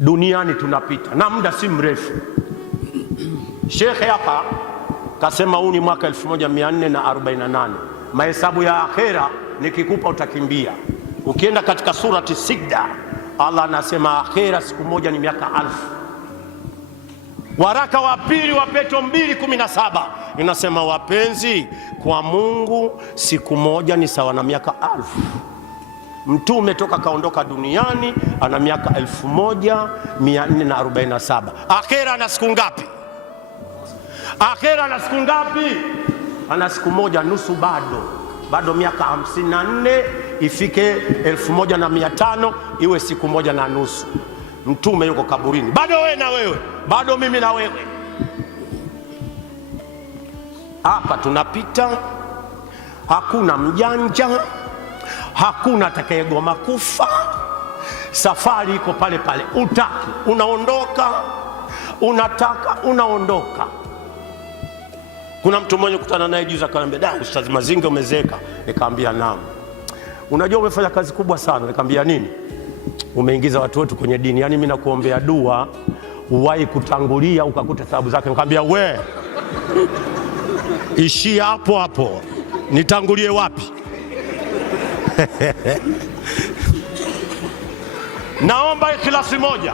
duniani tunapita na muda si mrefu. Shekhe hapa kasema huu ni mwaka 1448. Mahesabu ya akhera nikikupa utakimbia. Ukienda katika surati Sijda, Allah anasema akhera siku moja ni miaka 1000. Waraka wa pili wa Petro 2:17 inasema wapenzi, kwa Mungu siku moja ni sawa na miaka 1000. Mtume toka kaondoka duniani ana miaka 1447. Akhera ana siku ngapi? Akhera ana siku ngapi? Ana siku moja nusu. Bado miaka 54 ifike 1500 iwe siku moja na nusu. Mtume yuko kaburini, bado wewe na wewe, bado mimi na wewe. Hapa tunapita, hakuna mjanja, hakuna atakayegoma kufa. Safari iko pale pale, utaki unaondoka, unataka unaondoka. Kuna mtu mmoja kutana naye juzi akaniambia, "Da, Ustadh Mazinga umezeeka." Nikamwambia, "Naam." "Unajua umefanya kazi kubwa sana." Nikamwambia, "Nini?" "Umeingiza watu wetu kwenye dini. Yaani mimi nakuombea dua uwahi kutangulia ukakuta thawabu zake." Nikamwambia, "We, ishia hapo hapo. Nitangulie wapi?" Naomba ikhlasi moja.